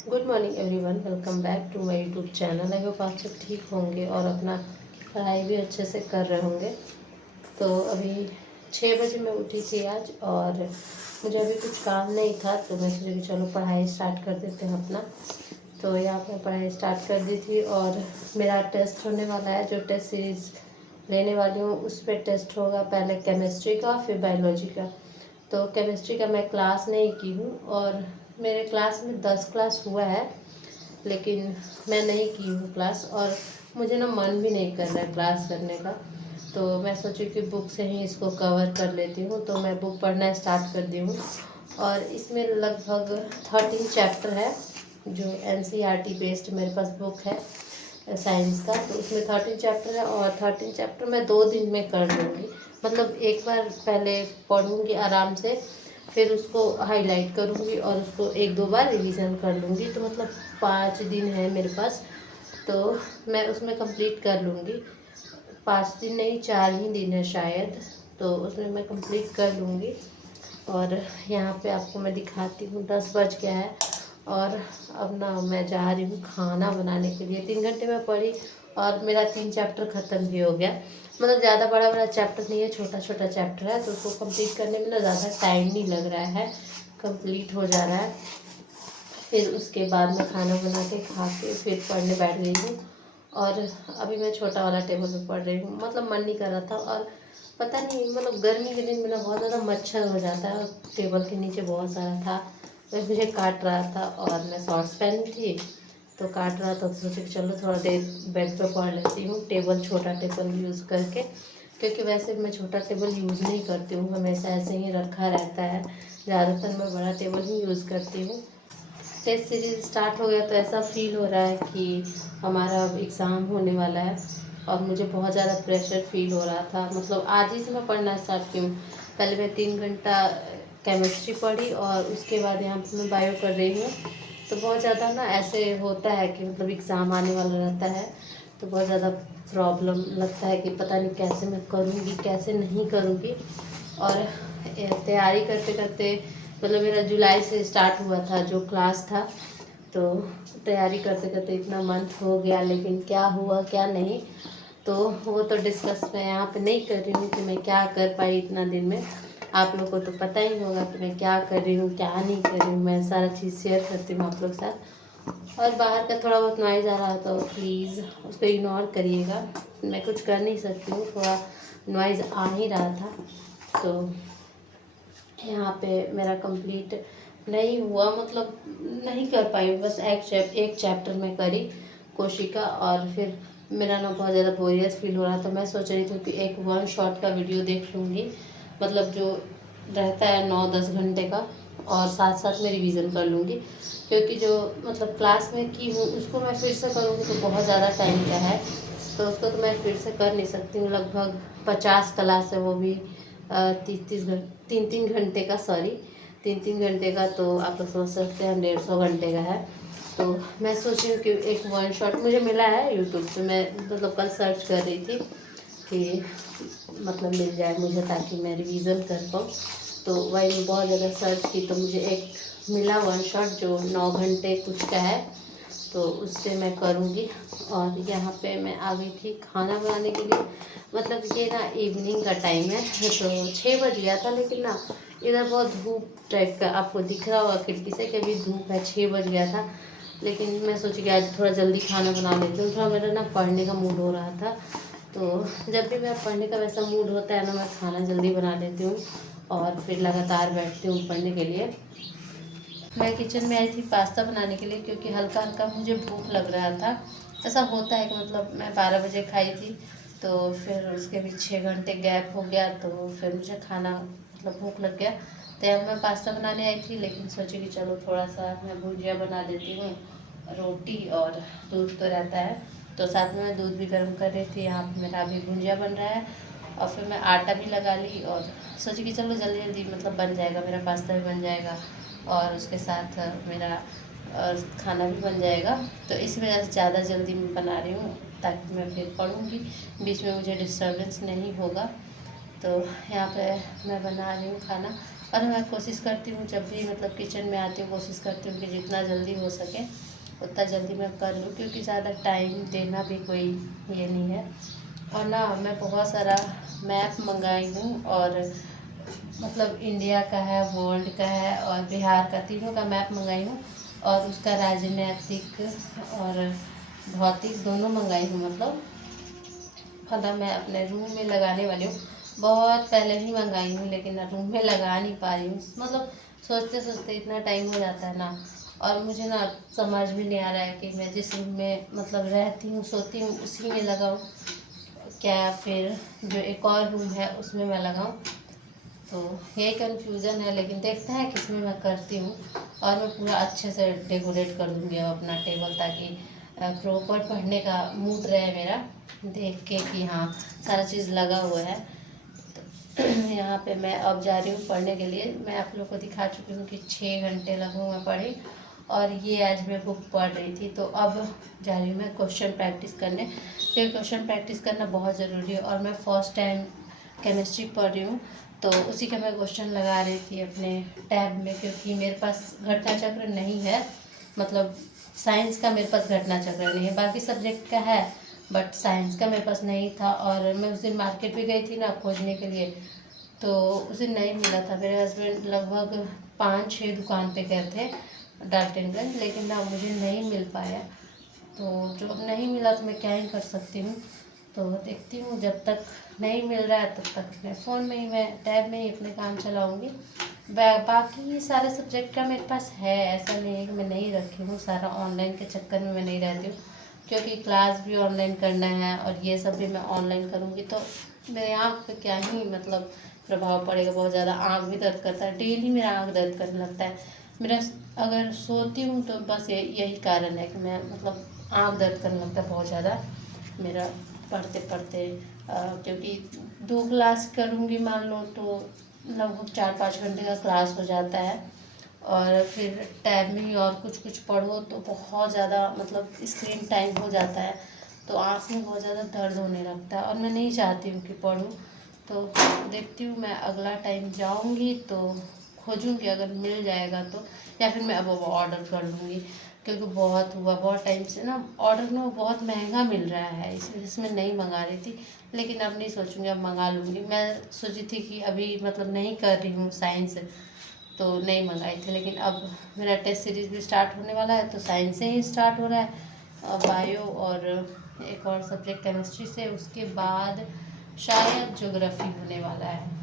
Good morning everyone, welcome back to my YouTube channel. I hope आप सब ठीक होंगे और अपना पढ़ाई भी अच्छे से कर रहे होंगे। तो अभी 6 बजे मैं उठी थी आज, और मुझे अभी कुछ काम नहीं था, तो मैं सोची कि चलो पढ़ाई स्टार्ट कर देते हैं अपना। तो यहाँ पर पढ़ाई स्टार्ट कर दी थी, और मेरा टेस्ट होने वाला है। जो टेस्ट सीरीज़ लेने वाली हूँ उस पर टेस्ट होगा, पहले केमिस्ट्री का फिर बायोलॉजी का। तो केमिस्ट्री का मैं क्लास नहीं की हूँ, और मेरे क्लास में 10 क्लास हुआ है, लेकिन मैं नहीं की हूँ क्लास, और मुझे ना मन भी नहीं कर रहा है क्लास करने का। तो मैं सोची कि बुक से ही इसको कवर कर लेती हूँ, तो मैं बुक पढ़ना स्टार्ट कर दी हूँ। और इसमें लगभग 13 चैप्टर है, जो NCERT बेस्ड मेरे पास बुक है साइंस का। तो उसमें 13 चैप्टर है, और 13 चैप्टर मैं 2 दिन में कर लूँगी। मतलब एक बार पहले पढ़ूँगी आराम से, फिर उसको हाईलाइट करूँगी और उसको 1-2 बार रिवीजन कर लूँगी। तो मतलब 5 दिन है मेरे पास, तो मैं उसमें कंप्लीट कर लूँगी। 5 दिन नहीं, 4 ही दिन है शायद, तो उसमें मैं कंप्लीट कर लूँगी। और यहाँ पे आपको मैं दिखाती हूँ, 10 बज गया है, और अब ना मैं जा रही हूँ खाना बनाने के लिए। 3 घंटे में पढ़ी और मेरा 3 चैप्टर ख़त्म भी हो गया। मतलब ज़्यादा बड़ा बड़ा चैप्टर नहीं है, छोटा छोटा चैप्टर है, तो उसको कंप्लीट करने में ना ज़्यादा टाइम नहीं लग रहा है, कंप्लीट हो जा रहा है। फिर उसके बाद मैं खाना बना के खा के फिर पढ़ने बैठ गई हूँ। और अभी मैं छोटा वाला टेबल पे पढ़ रही हूँ। मतलब मन नहीं कर रहा था, और पता नहीं, मतलब गर्मी के दिन में ना बहुत ज़्यादा मच्छर हो जाता है, और टेबल के नीचे बहुत सारा था, तो मुझे काट रहा था। और मैं शॉर्ट्स पहनी थी, तो काट रहा था, तो सोचा कि चलो थोड़ा देर बेड पे पढ़ लेती हूँ, छोटा टेबल यूज़ करके। क्योंकि वैसे मैं छोटा टेबल यूज़ नहीं करती हूँ, हमेशा ऐसे ही रखा रहता है। ज़्यादातर मैं बड़ा टेबल ही यूज़ करती हूँ। टेस्ट सीरीज स्टार्ट हो गया, तो ऐसा फील हो रहा है कि हमारा अब एग्ज़ाम होने वाला है, और मुझे बहुत ज़्यादा प्रेशर फील हो रहा था। मतलब आज ही से मैं पढ़ना स्टार्ट की हूँ। पहले मैं 3 घंटा केमिस्ट्री पढ़ी, और उसके बाद यहाँ पर मैं बायो कर रही हूँ। तो बहुत ज़्यादा ना ऐसे होता है कि मतलब एग्ज़ाम आने वाला रहता है, तो बहुत ज़्यादा प्रॉब्लम लगता है कि पता नहीं कैसे मैं करूँगी, कैसे नहीं करूँगी। और तैयारी करते करते, मतलब मेरा जुलाई से स्टार्ट हुआ था जो क्लास था, तो तैयारी करते करते इतना मंथ हो गया, लेकिन क्या हुआ क्या नहीं, तो वो तो डिस्कस मैं यहाँ पे नहीं कर रही हूँ कि मैं क्या कर पाई इतना दिन में। आप लोग को तो पता ही होगा कि मैं क्या कर रही हूँ, क्या नहीं कर रही हूँ। मैं सारा चीज़ शेयर करती हूँ आप लोग के साथ। और बाहर का थोड़ा बहुत नॉइज़ आ रहा है, तो प्लीज़ उसको इग्नोर करिएगा। मैं कुछ कर नहीं सकती हूँ, थोड़ा नॉइज़ आ ही रहा था। तो यहाँ पे मेरा कंप्लीट नहीं हुआ, मतलब नहीं कर पाई, बस एक चैप्टर में करी कोशिका। और फिर मेरा ना बहुत ज़्यादा बोरियत फील हो रहा था। मैं सोच रही थी कि एक 1 शॉट का वीडियो देख लूँगी, मतलब जो रहता है 9-10 घंटे का, और साथ साथ में रिवीज़न कर लूँगी। क्योंकि जो मतलब क्लास में की हूँ उसको मैं फिर से करूँगी तो बहुत ज़्यादा टाइम का है, तो उसको तो मैं फिर से कर नहीं सकती हूँ। लगभग 50 क्लास है, वो भी 3-3 घंटे का, सॉरी 3-3 घंटे का। तो आप लोग समझ सकते हैं 150 घंटे का है। तो मैं सोच रही हूँ कि एक 1 शॉट मुझे मिला है यूट्यूब पे, मैं मतलब कल सर्च कर रही थी कि मतलब मिल जाए मुझे, ताकि मैं रिवीज़न कर पाऊँ। तो वही मैं बहुत ज़्यादा सर्च की, तो मुझे एक मिला 1 शॉट जो 9 घंटे कुछ का है, तो उससे मैं करूँगी। और यहाँ पे मैं आ गई थी खाना बनाने के लिए। मतलब ये ना इवनिंग का टाइम है, तो 6 बज गया था, लेकिन ना इधर बहुत धूप टाइप का आपको दिख रहा होगा खिड़की से कि अभी धूप है। 6 बज गया था, लेकिन मैं सोची कि आज थोड़ा जल्दी खाना बना लेती हूँ। थोड़ा मेरा ना पढ़ने का मूड हो रहा था, तो जब भी मेरा पढ़ने का वैसा मूड होता है ना, मैं खाना जल्दी बना लेती हूँ, और फिर लगातार बैठती हूँ पढ़ने के लिए। मैं किचन में आई थी पास्ता बनाने के लिए, क्योंकि हल्का हल्का मुझे भूख लग रहा था। ऐसा होता है कि मतलब मैं 12 बजे खाई थी, तो फिर उसके भी 6 घंटे गैप हो गया, तो फिर मुझे खाना मतलब भूख लग गया। तो यहाँ मैं पास्ता बनाने आई थी, लेकिन सोची कि चलो थोड़ा सा मैं भुजिया बना देती हूँ, रोटी और दूध तो रहता है, तो साथ में मैं दूध भी गर्म कर रही थी। यहाँ पर मेरा अभी भुजिया बन रहा है, और फिर मैं आटा भी लगा ली, और सोची कि चलो जल्दी जल्दी मतलब बन जाएगा, मेरा पास्ता भी बन जाएगा, और उसके साथ मेरा खाना भी बन जाएगा। तो इस वजह से ज़्यादा जल्दी मैं बना रही हूँ, ताकि मैं फिर पढ़ूँगी, बीच में मुझे डिस्टर्बेंस नहीं होगा। तो यहाँ पे मैं बना रही हूँ खाना, और मैं कोशिश करती हूँ जब भी मतलब किचन में आती हूँ, कोशिश करती हूँ कि जितना जल्दी हो सके उतना जल्दी मैं कर लूँ, क्योंकि ज़्यादा टाइम देना भी कोई ये नहीं है। और ना मैं बहुत सारा मैप मंगाई हूँ, और मतलब इंडिया का है, वर्ल्ड का है और बिहार का, तीनों का मैप मंगाई हूँ। और उसका राजनीतिक और भौतिक दोनों मंगाई हूँ। मतलब मैं अपने रूम में लगाने वाली हूँ, बहुत पहले ही मंगाई हूँ, लेकिन रूम में लगा नहीं पा रही हूँ। मतलब सोचते सोचते इतना टाइम हो जाता है ना, और मुझे ना समझ में नहीं आ रहा है कि मैं जिस रूम में मतलब रहती हूँ, सोती हूँ, उसी में लगाऊँ क्या फिर जो एक और रूम है उसमें मैं लगाऊँ। तो यही कन्फ्यूज़न है, लेकिन देखते हैं किसमें मैं करती हूँ। और मैं पूरा अच्छे से डेकोरेट कर दूँगी अब अपना टेबल, ताकि प्रॉपर पढ़ने का मूड रहे मेरा, देख के कि हाँ सारा चीज़ लगा हुआ है। तो यहाँ पे मैं अब जा रही हूँ पढ़ने के लिए। मैं आप लोगों को दिखा चुकी हूँ कि 6 घंटे लगभग मैं पढ़ी, और ये आज मैं बुक पढ़ रही थी। तो अब जा रही हूँ मैं क्वेश्चन प्रैक्टिस करने, फिर क्वेश्चन प्रैक्टिस करना बहुत ज़रूरी है। और मैं फर्स्ट टाइम केमिस्ट्री पढ़ रही हूँ, तो उसी का मैं क्वेश्चन लगा रही थी अपने टैब में, क्योंकि मेरे पास घटना चक्र नहीं है। मतलब साइंस का मेरे पास घटना चक्र नहीं है, बाकी सब्जेक्ट का है, बट साइंस का मेरे पास नहीं था। और मैं उस दिन मार्केट भी गई थी ना खोजने के लिए, तो उस दिन नहीं मिला था। मेरे हस्बैंड लगभग 5-6 दुकान पे गए थे डाल्टनगंज, लेकिन ना मुझे नहीं मिल पाया। तो जो नहीं मिला तो मैं क्या ही कर सकती हूँ। तो देखती हूँ, जब तक नहीं मिल रहा है तब तक मैं फ़ोन में ही, मैं टैब में ही अपने काम चलाऊँगी। बाकी सारे सब्जेक्ट का मेरे पास है, ऐसा नहीं है कि मैं नहीं रखी हूँ। सारा ऑनलाइन के चक्कर में मैं नहीं रहती हूँ, क्योंकि क्लास भी ऑनलाइन करना है और ये सब भी मैं ऑनलाइन करूँगी, तो मेरे आँख पे क्या ही मतलब प्रभाव पड़ेगा। बहुत ज़्यादा आँख भी दर्द करता है, डेली मेरा आँख दर्द करने लगता है मेरा। अगर सोती हूँ तो बस यही कारण है कि मैं मतलब आँख दर्द करने लगता है बहुत ज़्यादा मेरा, पढ़ते पढ़ते। क्योंकि 2 क्लास करूँगी मान लो, तो लगभग 4-5 घंटे का क्लास हो जाता है। और फिर टैब में ही और कुछ कुछ पढ़ो तो बहुत ज़्यादा मतलब स्क्रीन टाइम हो जाता है, तो आँख में बहुत ज़्यादा दर्द होने लगता है, और मैं नहीं चाहती हूँ कि पढूँ। तो देखती हूँ, मैं अगला टाइम जाऊँगी तो खोजूँगी, अगर मिल जाएगा तो, या फिर मैं अब ऑर्डर कर लूँगी। क्योंकि बहुत हुआ, बहुत टाइम से ना ऑर्डर में वो बहुत महंगा मिल रहा है, इस वजह से मैं नहीं मंगा रही थी। लेकिन अब नहीं सोचूंगी, अब मंगा लूँगी। मैं सोची थी कि अभी मतलब नहीं कर रही हूँ साइंस, तो नहीं मंगाई थी, लेकिन अब मेरा टेस्ट सीरीज़ भी स्टार्ट होने वाला है, तो साइंस से ही स्टार्ट हो रहा है, बायो और एक और सब्जेक्ट केमिस्ट्री से, उसके बाद शायद ज्योग्राफी होने वाला है।